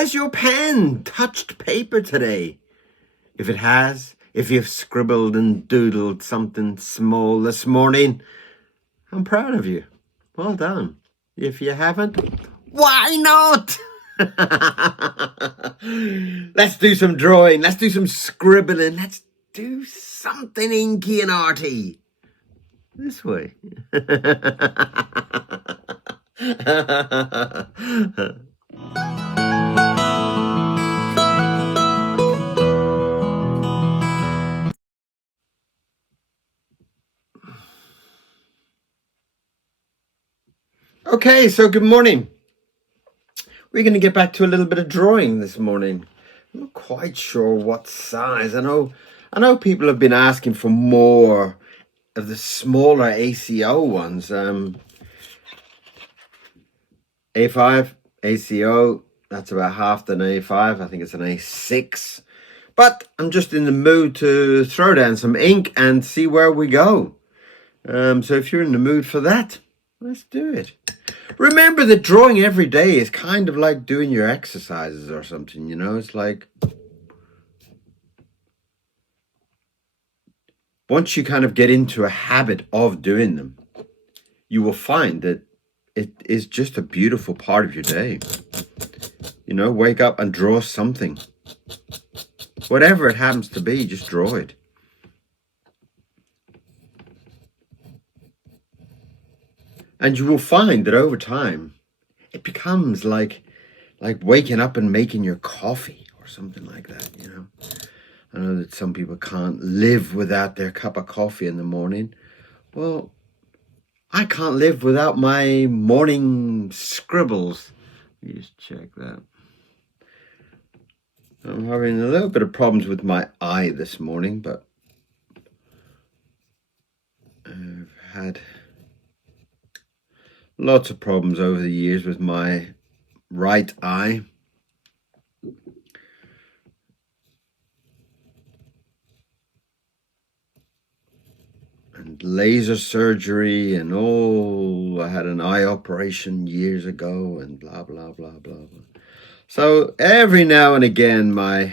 Has your pen touched paper today? If it has, if you've scribbled and doodled something small this morning, I'm proud of you. Well done. If you haven't, why not? Let's do some drawing. Let's do some scribbling. Let's do something inky and arty. This way. Okay, so good morning. We're going to get back to a little bit of drawing this morning. I'm not quite sure what size. I know people have been asking for more of the smaller ACO ones. A5, ACO, that's about half than A5. I think it's an A6. But I'm just in the mood to throw down some ink and see where we go. So if you're in the mood for that, let's do it. Remember that drawing every day is kind of like doing your exercises or something, you know? It's like once you kind of get into a habit of doing them, you will find that it is just a beautiful part of your day. You know, wake up and draw something. Whatever it happens to be, just draw it. And you will find that over time, it becomes like waking up and making your coffee or something like that, you know. I know that some people can't live without their cup of coffee in the morning. Well, I can't live without my morning scribbles. Let me just check that. I'm having a little bit of problems with my eye this morning, but I've had lots of problems over the years with my right eye. And laser surgery and all. I had an eye operation years ago and blah, blah, blah, blah, blah. So every now and again, my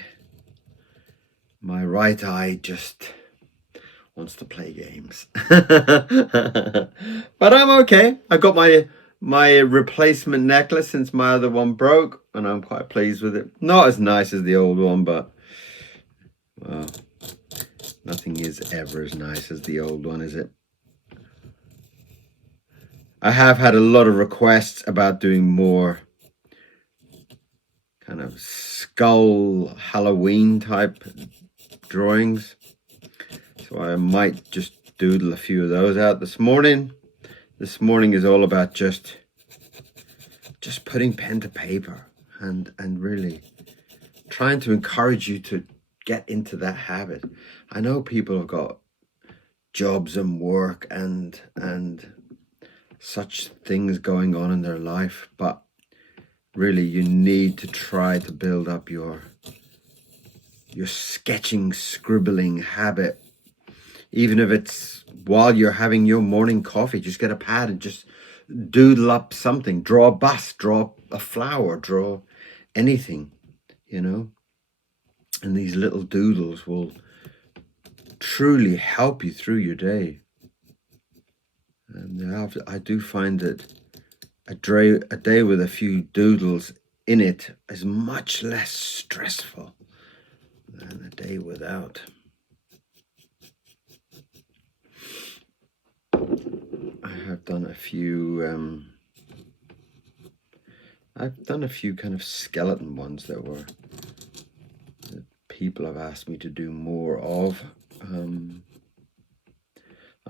right eye just wants to play games. But I'm okay. I got my replacement necklace since my other one broke, and I'm quite pleased with it. Not as nice as the old one, but well, nothing is ever as nice as the old one, is it? I have had a lot of requests about doing more kind of skull Halloween type drawings. So I might just doodle a few of those out this morning. This morning is all about just putting pen to paper and really trying to encourage you to get into that habit. I know people have got jobs and work and such things going on in their life, but really you need to try to build up your sketching, scribbling habit. Even if it's while you're having your morning coffee, just get a pad and just doodle up something. Draw a bus, draw a flower, draw anything, you know. And these little doodles will truly help you through your day. And I do find that a day with a few doodles in it is much less stressful than a day without. I have done a few kind of skeleton ones that people have asked me to do more of. I'm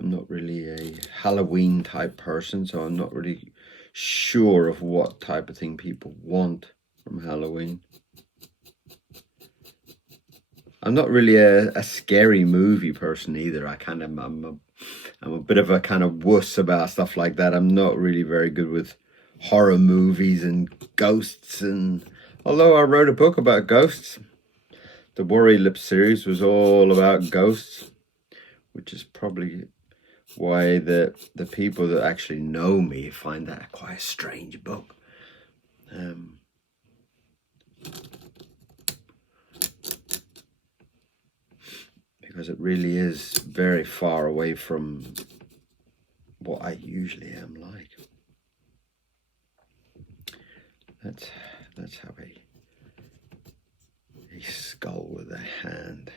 not really a Halloween type person, so I'm not really sure of what type of thing people want from Halloween. I'm not really a scary movie person either. I'm a bit of a kind of wuss about stuff like that. I'm not really very good with horror movies and ghosts. And although I wrote a book about ghosts, the Worry Lip series was all about ghosts, which is probably why the people that actually know me find that quite a strange book. because it really is very far away from what I usually am like. Let's have a skull with a hand.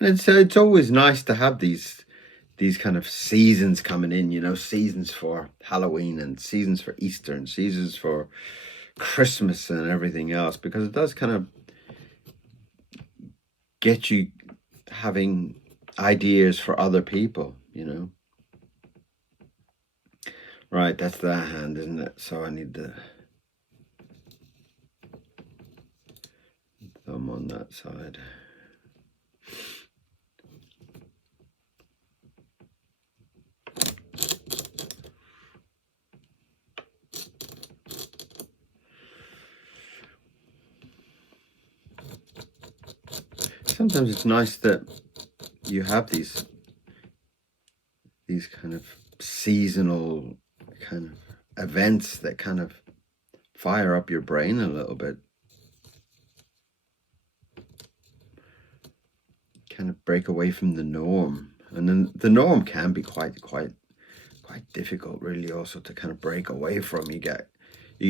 And it's always nice to have these kind of seasons coming in, you know, seasons for Halloween and seasons for Easter and seasons for Christmas and everything else, because it does kind of get you having ideas for other people, you know. Right, that's that hand, isn't it? So I need the thumb on that side. Sometimes it's nice that you have these kind of seasonal kind of events that kind of fire up your brain a little bit. Kind of break away from the norm. And then the norm can be quite difficult, really, also to kind of break away from. You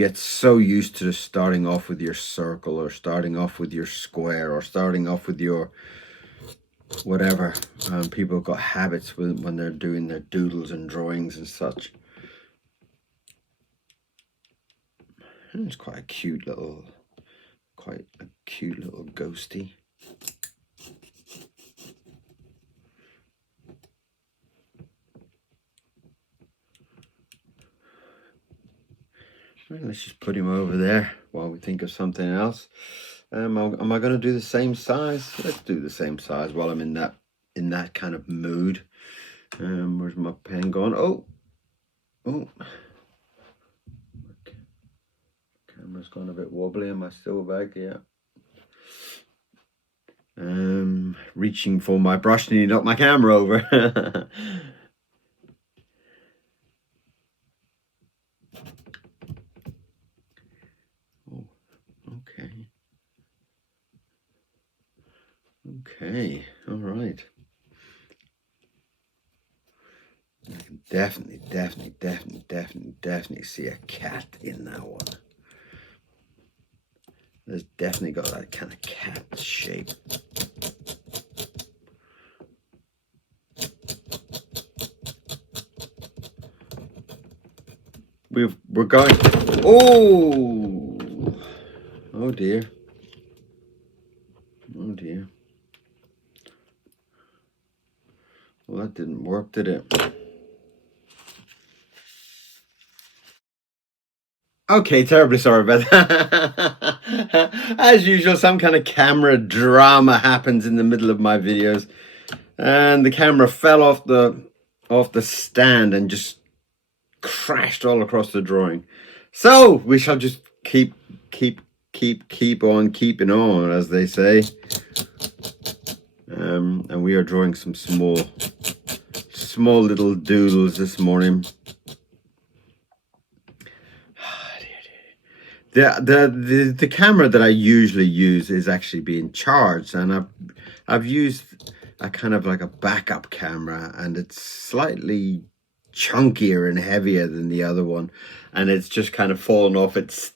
get so used to starting off with your circle, or starting off with your square, or starting off with your whatever. People have got habits when they're doing their doodles and drawings and such. And it's quite a cute little ghosty. Well, let's just put him over there while we think of something else. Am I going to do the same size? Let's do the same size while I'm in that kind of mood. Where's my pen gone? Oh, camera's gone a bit wobbly in my silver bag. Yeah. Reaching for my brush, and you knocked my camera over. Okay, all right. I can definitely see a cat in that one. There's definitely got that kind of cat shape. We're going. Oh dear. Oh dear. Well, that didn't work, did it? Okay, terribly sorry about that. As usual, some kind of camera drama happens in the middle of my videos, and the camera fell off the stand and just crashed all across the drawing. So we shall just keep on keeping on, as they say. And we are drawing some small little doodles this morning. The camera that I usually use is actually being charged, and I've used a kind of like a backup camera, and it's slightly chunkier and heavier than the other one, and it's just kind of fallen off. It's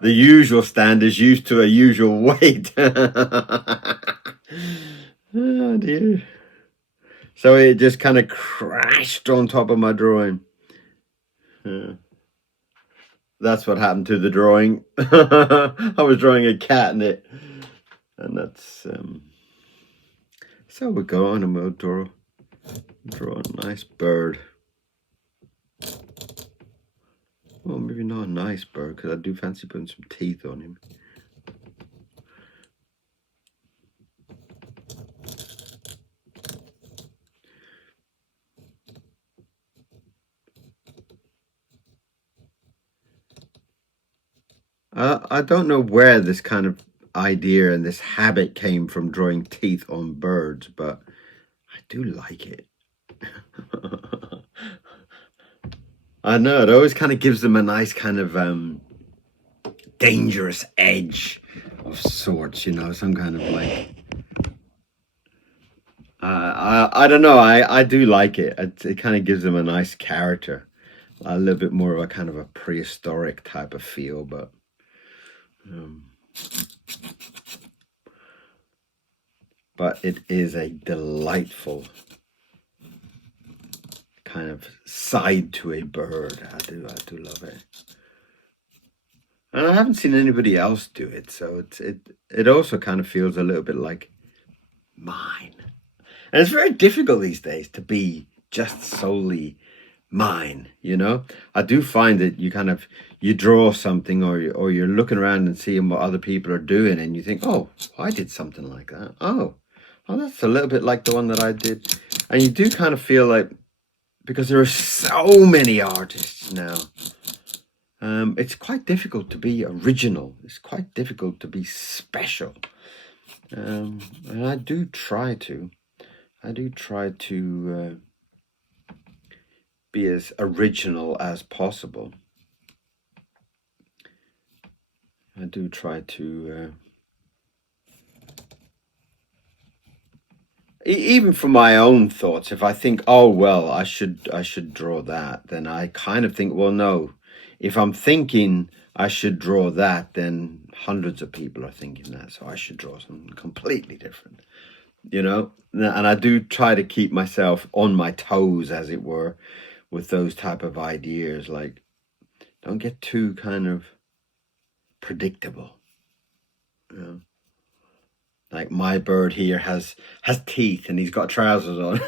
the usual stand is used to a usual weight. Oh dear. So it just kind of crashed on top of my drawing. That's what happened to the drawing. I was drawing a cat in it, and that's so we'll go on and we'll draw a nice bird. Well, maybe not a nice bird, because I do fancy putting some teeth on him. I don't know where this kind of idea and this habit came from, drawing teeth on birds, but I do like it. I know, it always kind of gives them a nice kind of dangerous edge of sorts, you know, some kind of like, I don't know, I do like it. It kind of gives them a nice character, a little bit more of a kind of a prehistoric type of feel, um, but it is a delightful kind of side to a bird. I do love it. And I haven't seen anybody else do it, so it also kind of feels a little bit like mine. And it's very difficult these days to be just solely mine, you know? I do find that you draw something, or you're looking around and seeing what other people are doing, and you think, oh, I did something like that. Oh, that's a little bit like the one that I did. And you do kind of feel like, because there are so many artists now, it's quite difficult to be original. It's quite difficult to be special. And I do try to be as original as possible. I do try to, even for my own thoughts, if I think, oh, well, I should draw that, then I kind of think, well, no, if I'm thinking I should draw that, then hundreds of people are thinking that, so I should draw something completely different, you know? And I do try to keep myself on my toes, as it were, with those type of ideas. Like, don't get too kind of predictable, you know? Like my bird here has teeth and he's got trousers on.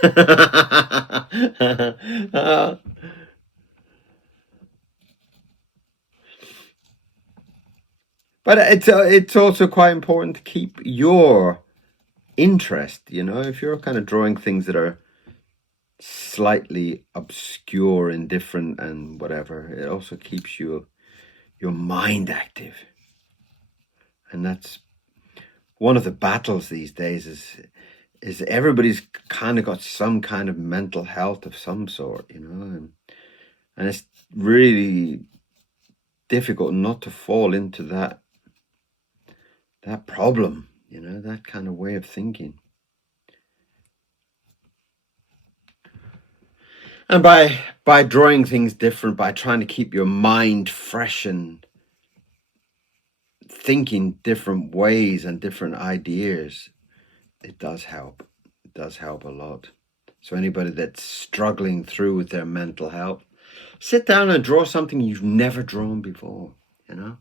But it's also quite important to keep your interest, you know, if you're kind of drawing things that are slightly obscure and different and whatever, it also keeps your mind active. And that's one of the battles these days, is everybody's kind of got some kind of mental health of some sort, you know, and it's really difficult not to fall into that problem, you know, that kind of way of thinking. And by drawing things different, by trying to keep your mind fresh and thinking different ways and different ideas, it does help. It does help a lot. So anybody that's struggling through with their mental health, sit down and draw something you've never drawn before, you know.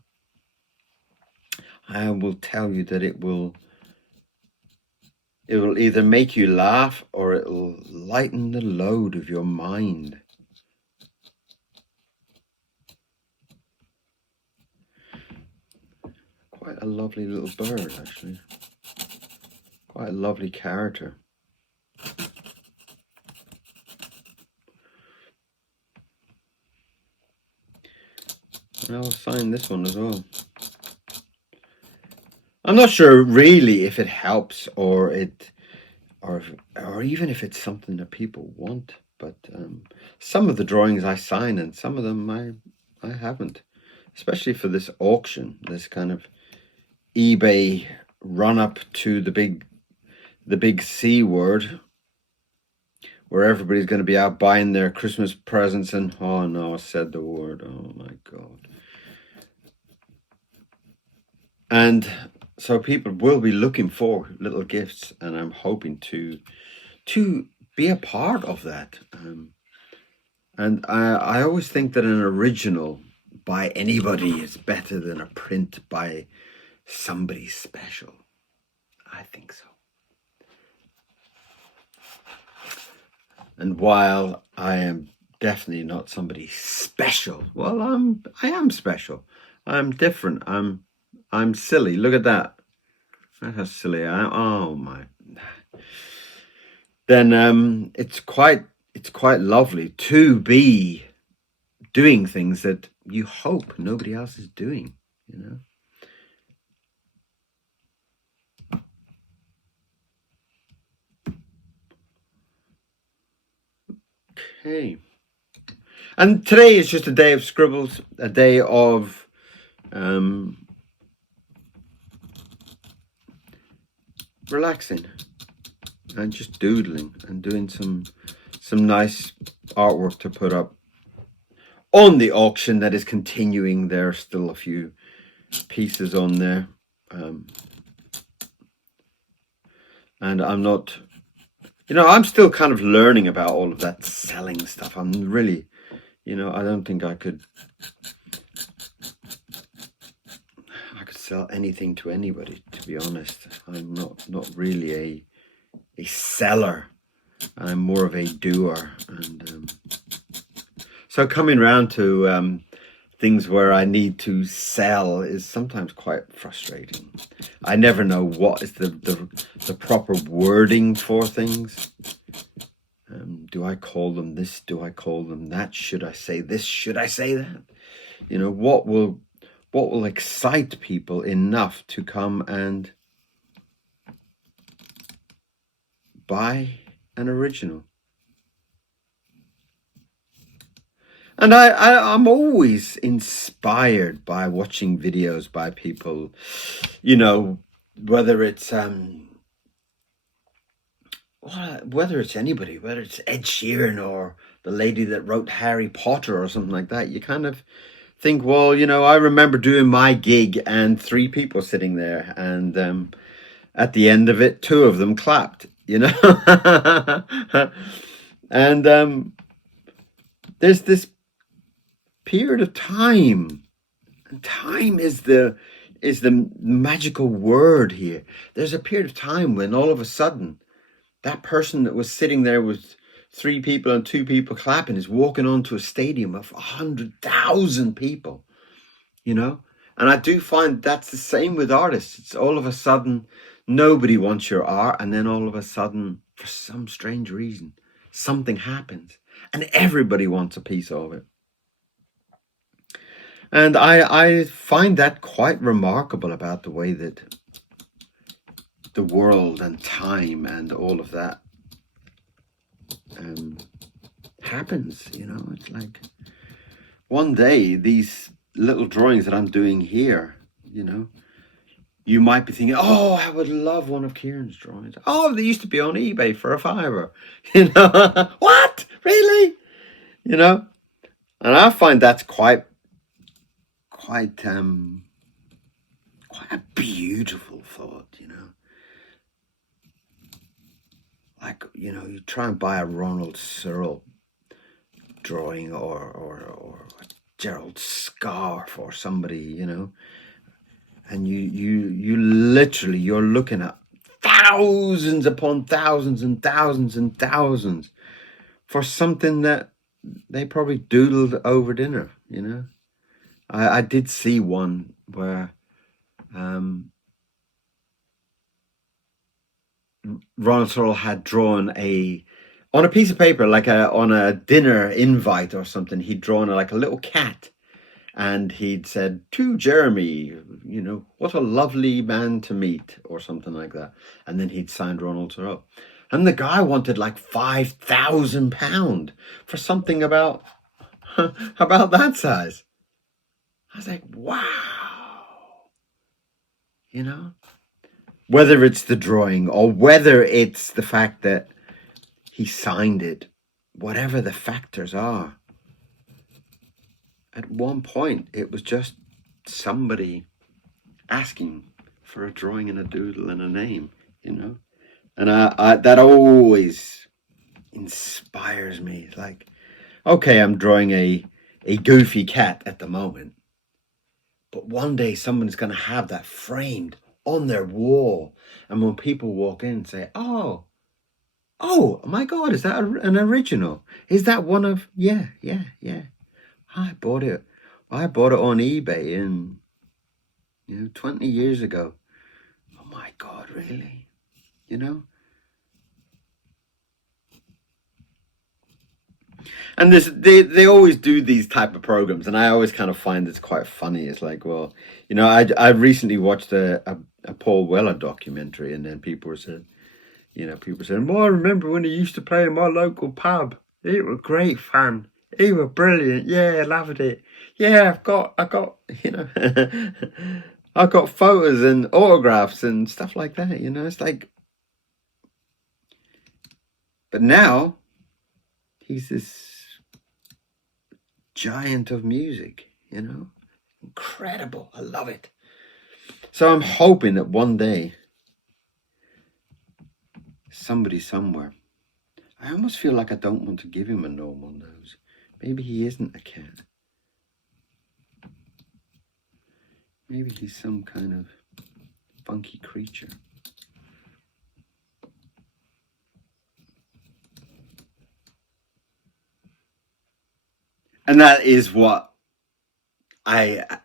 I will tell you that it will either make you laugh or it will lighten the load of your mind. Quite a lovely little bird, actually. Quite a lovely character. And I'll sign this one as well. I'm not sure really if it helps or even if it's something that people want, but some of the drawings I sign and some of them I haven't, especially for this auction, this kind of eBay run up to the big C word, where everybody's going to be out buying their Christmas presents and, oh no, I said the word, oh my God. And so people will be looking for little gifts, and I'm hoping to be a part of that. And I always think that an original by anybody is better than a print by somebody special. I think so. And while I am definitely not somebody special, well, I am special. I'm different. I'm silly. Look at that. That's how silly I am. Oh my. Then it's quite lovely to be doing things that you hope nobody else is doing, you know. Okay. And today is just a day of scribbles, a day of relaxing and just doodling and doing some nice artwork to put up on the auction that is continuing. There are still a few pieces on there. And I'm not, I'm still kind of learning about all of that selling stuff. I'm really, I don't think I could sell anything to anybody, to be honest. I'm not really a seller. I'm more of a doer. And so coming around to things where I need to sell is sometimes quite frustrating. I never know what is the proper wording for things. Do I call them this? Do I call them that? Should I say this? Should I say that? What will excite people enough to come and buy an original? And I'm always inspired by watching videos by people, whether it's anybody, whether it's Ed Sheeran or the lady that wrote Harry Potter or something like that. You kind of think, well, I remember doing my gig and 3 people sitting there, and at the end of it, 2 of them clapped, and there's this period of time, and time is the magical word here. There's a period of time when all of a sudden that person that was sitting there with 3 people and 2 people clapping is walking onto a stadium of 100,000 people, and I do find that's the same with artists. It's all of a sudden nobody wants your art, and then all of a sudden, for some strange reason, something happens and everybody wants a piece of it. And I find that quite remarkable about the way that the world and time and all of that happens. It's like one day these little drawings that I'm doing here, you might be thinking, oh, I would love one of Kieron's drawings. Oh, they used to be on eBay for $5. What? Really? And I find that's quite a beautiful thought, like, you try and buy a Ronald Searle drawing or a Gerald Scarfe or somebody, and you literally, you're looking at thousands upon thousands and thousands and thousands for something that they probably doodled over dinner, I did see one where Ronald Searle had drawn on a piece of paper, like on a dinner invite or something, he'd drawn like a little cat, and he'd said, to Jeremy, what a lovely man to meet, or something like that. And then he'd signed Ronald Searle. And the guy wanted like £5,000 for something about that size. I was like, wow. Whether it's the drawing or whether it's the fact that he signed it, whatever the factors are, at one point it was just somebody asking for a drawing and a doodle and a name, and I that always inspires me. Like, okay, I'm drawing a goofy cat at the moment, but one day someone's going to have that framed on their wall, and when people walk in and say, oh my God, is that an original? Is that one of, yeah, I bought it on eBay in 20 years ago. Oh my God, really? And they always do these type of programs, and I always kind of find it's quite funny. It's like, well, I recently watched a Paul Weller documentary, and then people were saying, well, I remember when he used to play in my local pub, It was great fun. It was brilliant. Yeah, I loved it. Yeah, I got, you know, I got photos and autographs and stuff like that. You know, it's like, but now he's this giant of music. You know, incredible. I love it. So I'm hoping that one day, somebody somewhere. I almost feel like I don't want to give him a normal nose. Maybe he isn't a cat. Maybe he's some kind of funky creature. And that is what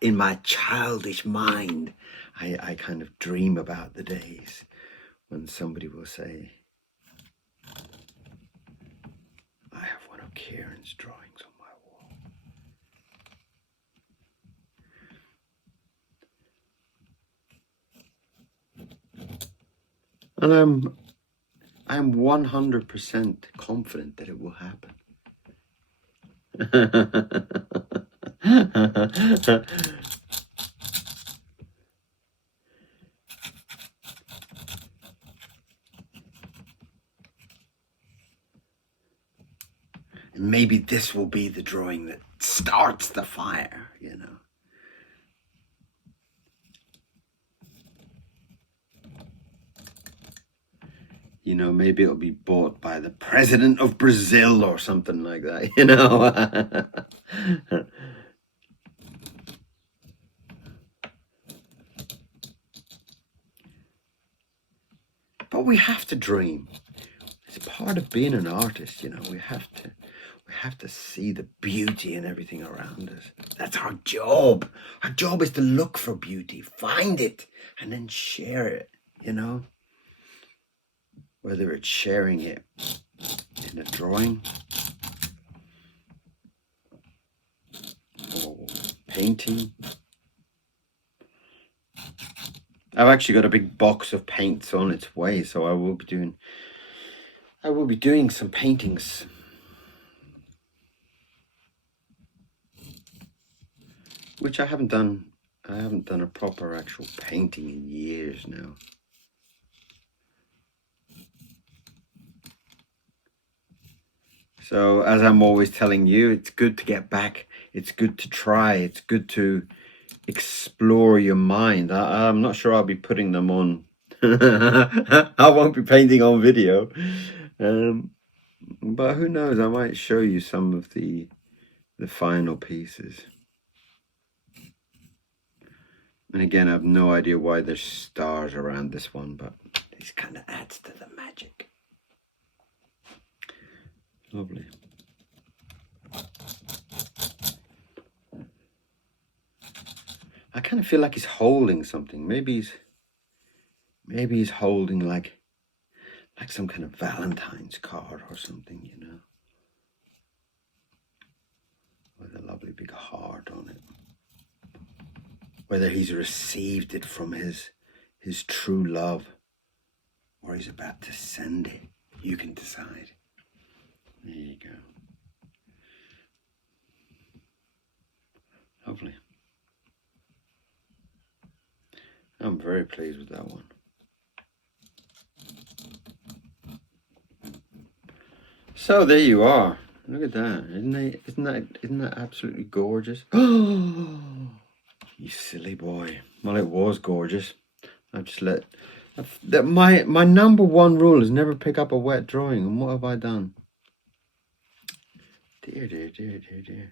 in my childish mind, I kind of dream about the days when somebody will say, I have one of Kieron's drawings on my wall. And I'm 100% confident that it will happen. And maybe this will be the drawing that starts the fire, you know. You know, maybe it'll be bought by the president of Brazil or something like that, you know. But we have to dream. It's part of being an artist, you know. We have to see the beauty in everything around us. That's our job. Our job is to look for beauty, find it, and then share it, you know. Whether it's sharing it in a drawing or painting. I've actually got a big box of paints on its way, so I will be doing some paintings. Which I haven't done a proper actual painting in years now. So as I'm always telling you, it's good to get back. It's good to try. It's good to explore your mind. I'm not sure I'll be putting them on. I won't be painting on video. But who knows? I might show you some of the final pieces. And again, I have no idea why there's stars around this one, but this kind of adds to the magic. Lovely. I kind of feel like he's holding something. Maybe he's holding like some kind of Valentine's card or something, you know, with a lovely big heart on it. Whether he's received it from his true love or he's about to send it, you can decide. There you go. Lovely. I'm very pleased with that one. So there you are. Look at that. Isn't that absolutely gorgeous? Oh, you silly boy. Well, it was gorgeous. I've just let that my number one rule is never pick up a wet drawing, and what have I done? Dear, dear, dear, dear, dear.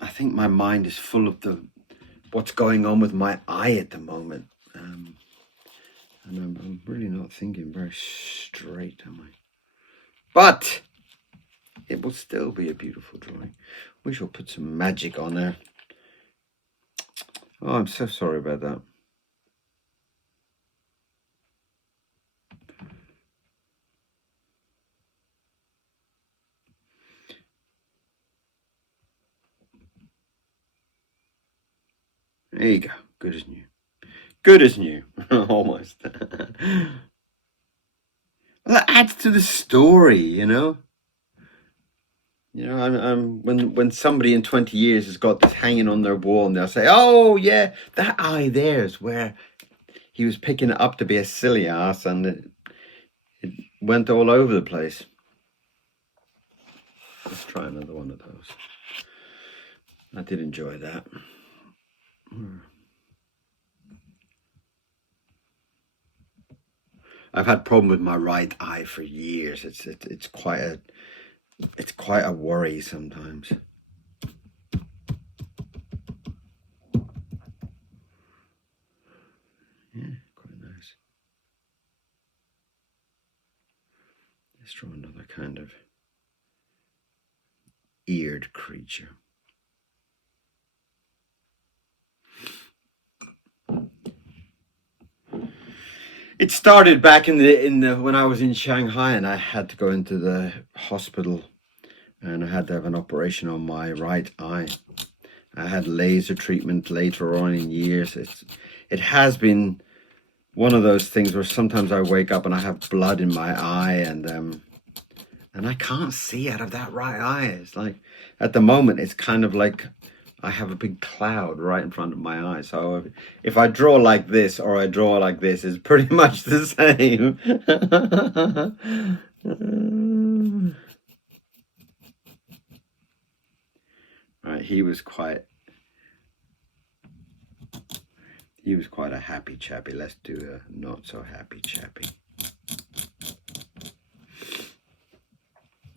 I think my mind is full of what's going on with my eye at the moment. And I'm really not thinking very straight, am I? But it will still be a beautiful drawing. We shall put some magic on there. Oh, I'm so sorry about that. There you go. Good as new. Good as new. Almost. Well, that adds to the story, you know. You know, I'm when somebody in 20 years has got this hanging on their wall, and they'll say, "Oh yeah, that eye there's where he was picking it up to be a silly ass, and it went all over the place." Let's try another one of those. I did enjoy that. I've had problem with my right eye for years. It's quite a worry sometimes. Yeah, quite nice. Let's draw another kind of eared creature. It started back in the when I was in Shanghai, and I had to go into the hospital, and I had to have an operation on my right eye. I had laser treatment later on in years. It has been one of those things where sometimes I wake up and I have blood in my eye, and I can't see out of that right eye. It's like at the moment it's kind of like I have a big cloud right in front of my eye. So if I draw like this or I draw like this, it's pretty much the same. Right, he was quite a happy chappy. Let's do a not so happy chappy.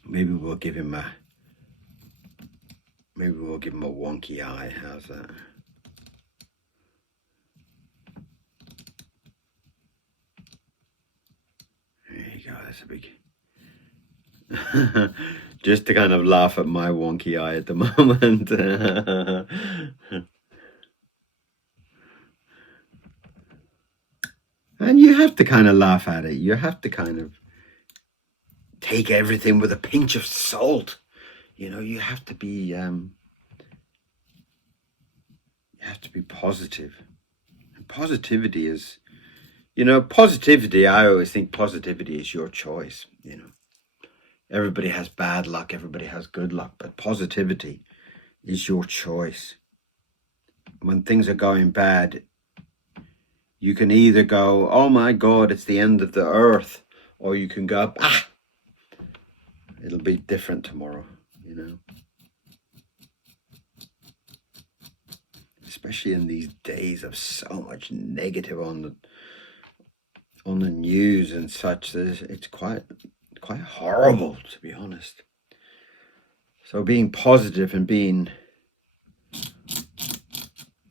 Maybe we'll give him a wonky eye. How's that? There you go. That's a big. Just to kind of laugh at my wonky eye at the moment. And you have to kind of laugh at it. You have to kind of take everything with a pinch of salt. You know, you have to be positive. And positivity is, positivity, I always think positivity is your choice, you know. Everybody has bad luck, everybody has good luck, but positivity is your choice. When things are going bad, you can either go, oh my God, it's the end of the earth, or you can go, it'll be different tomorrow, you know. Especially in these days of so much negative on the news and such, it's quite horrible, to be honest. So being positive and being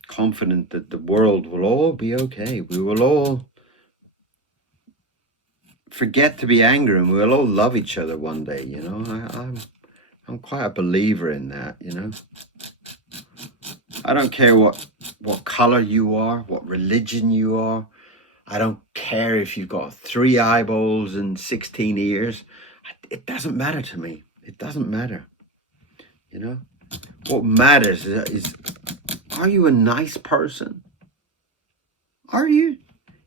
confident that the world will all be okay. We will all forget to be angry, and we'll all love each other one day, you know. I'm quite a believer in that, you know. I don't care what color you are, what religion you are. I don't care if you've got 3 eyeballs and 16 ears. It doesn't matter to me. It doesn't matter. You know, what matters is are you a nice person? Are you?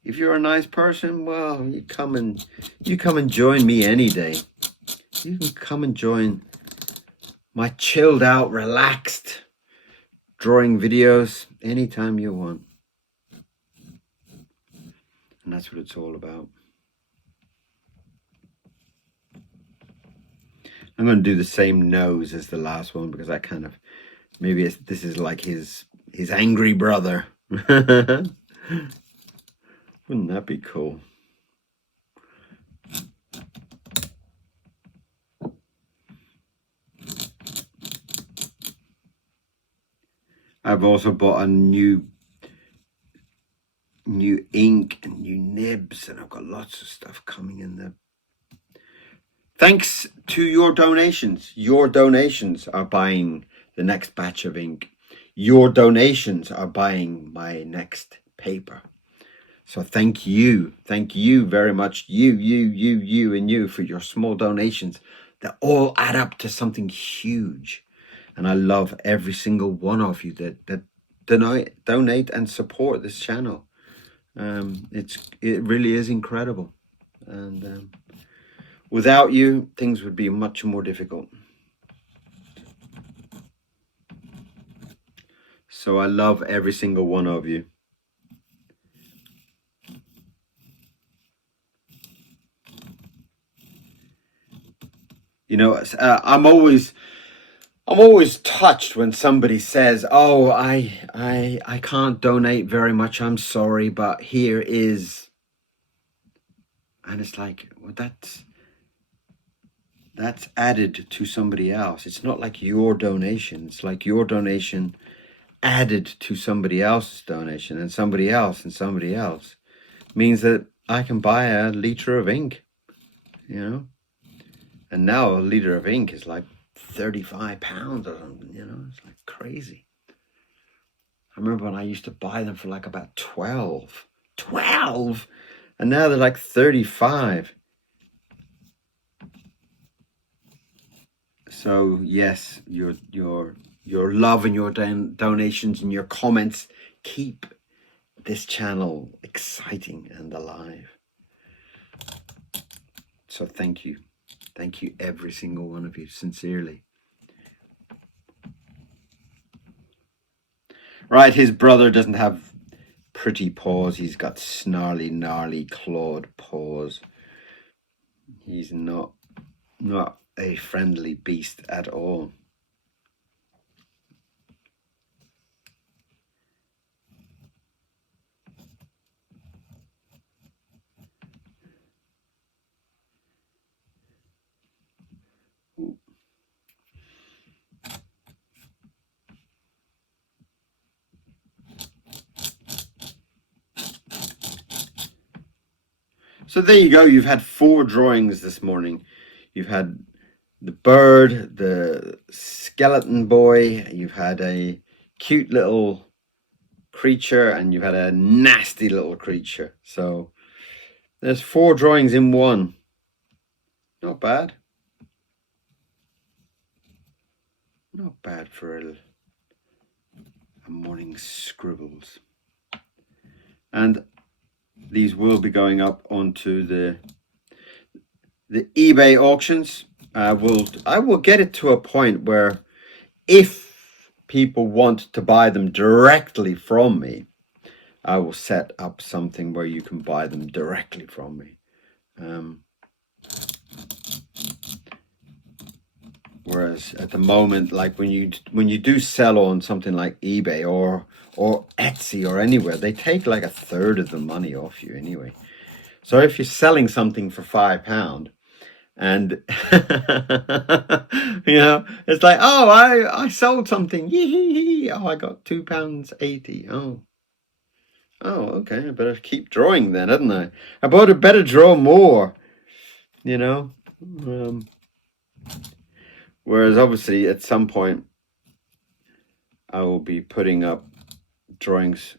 If you're a nice person, well, you come and join me any day. You can come and join my chilled out, relaxed drawing videos anytime you want. And that's what it's all about. I'm going to do the same nose as the last one because I kind of, maybe this is like his angry brother. Wouldn't that be cool? I've also bought a new ink and new nibs, and I've got lots of stuff coming in there. Thanks to your donations. Your donations are buying the next batch of ink. Your donations are buying my next paper. So thank you very much, you, and you for your small donations that all add up to something huge. And I love every single one of you that donate and support this channel. It really is incredible, and Without you, things would be much more difficult. So I love every single one of you. You know, I'm always touched when somebody says, "Oh, I can't donate very much. I'm sorry, but here is," and it's like, well, that's added to somebody else. It's not like your donation. It's like your donation added to somebody else's donation, and somebody else, and somebody else. Means that I can buy a liter of ink, you know. And now a liter of ink is like £35 or something, you know. It's like crazy. I remember when I used to buy them for like about 12, and now they're like 35. So yes, your love and your donations and your comments keep this channel exciting and alive. So thank you every single one of you, sincerely. Right, his brother doesn't have pretty paws. He's got snarly, gnarly, clawed paws. He's not a friendly beast at all. So there you go. You've had 4 drawings this morning. You've had the bird, the skeleton boy, you've had a cute little creature, and you've had a nasty little creature. So there's 4 drawings in one. Not bad. Not bad for a morning's scribbles. And these will be going up onto the eBay auctions. I will get it to a point where if people want to buy them directly from me, I will set up something where you can buy them directly from me. Whereas at the moment, like when you do sell on something like eBay or Etsy or anywhere, they take like 1/3 of the money off you anyway. So if you're selling something for £5 and you know, it's like, oh, I sold something. Oh, I got £2.80. Oh, okay. I better keep drawing then, hadn't I? I better draw more, you know. Whereas obviously at some point I will be putting up drawings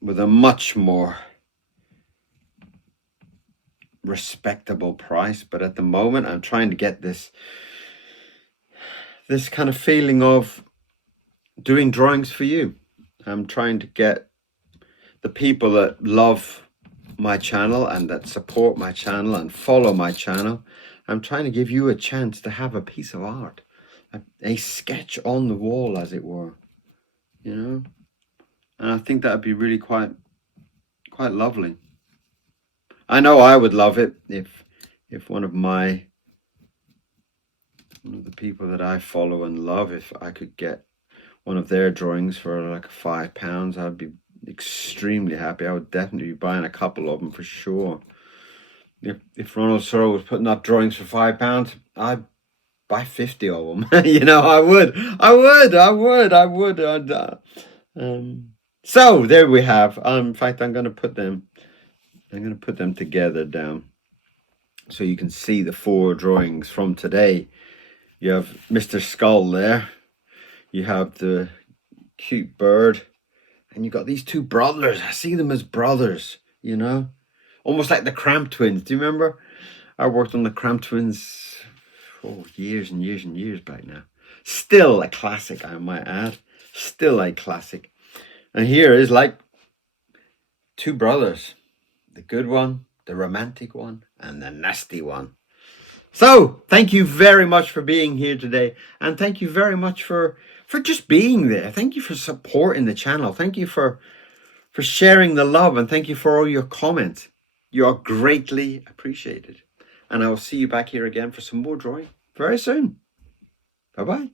with a much more respectable price, but at the moment I'm trying to get this kind of feeling of doing drawings for you. I'm trying to get the people that love my channel and that support my channel and follow my channel. I'm trying to give you a chance to have a piece of art, a sketch on the wall, as it were, you know. And I think that would be really quite lovely. I know I would love it if one of the people that I follow and love, if I could get one of their drawings for like £5, I'd be extremely happy. I would definitely be buying a couple of them for sure. If Ronald Searle was putting up drawings for £5, I'd buy 50 of them. You know, I would. So there we have. In fact, I'm going to put them together down so you can see the 4 drawings from today. You have Mr. Skull there. You have the cute bird, and you got these 2 brothers. I see them as brothers, you know, almost like the Cramp Twins. Do you remember? I worked on the Cramp Twins years and years and years back now. Still a classic, I might add. Still a classic. And here is like 2 brothers. The good one, the romantic one, and the nasty one. So thank you very much for being here today, and thank you very much for just being there. Thank you for supporting the channel. Thank you for sharing the love, and thank you for all your comments. You are greatly appreciated. And I will see you back here again for some more drawing very soon. Bye-bye.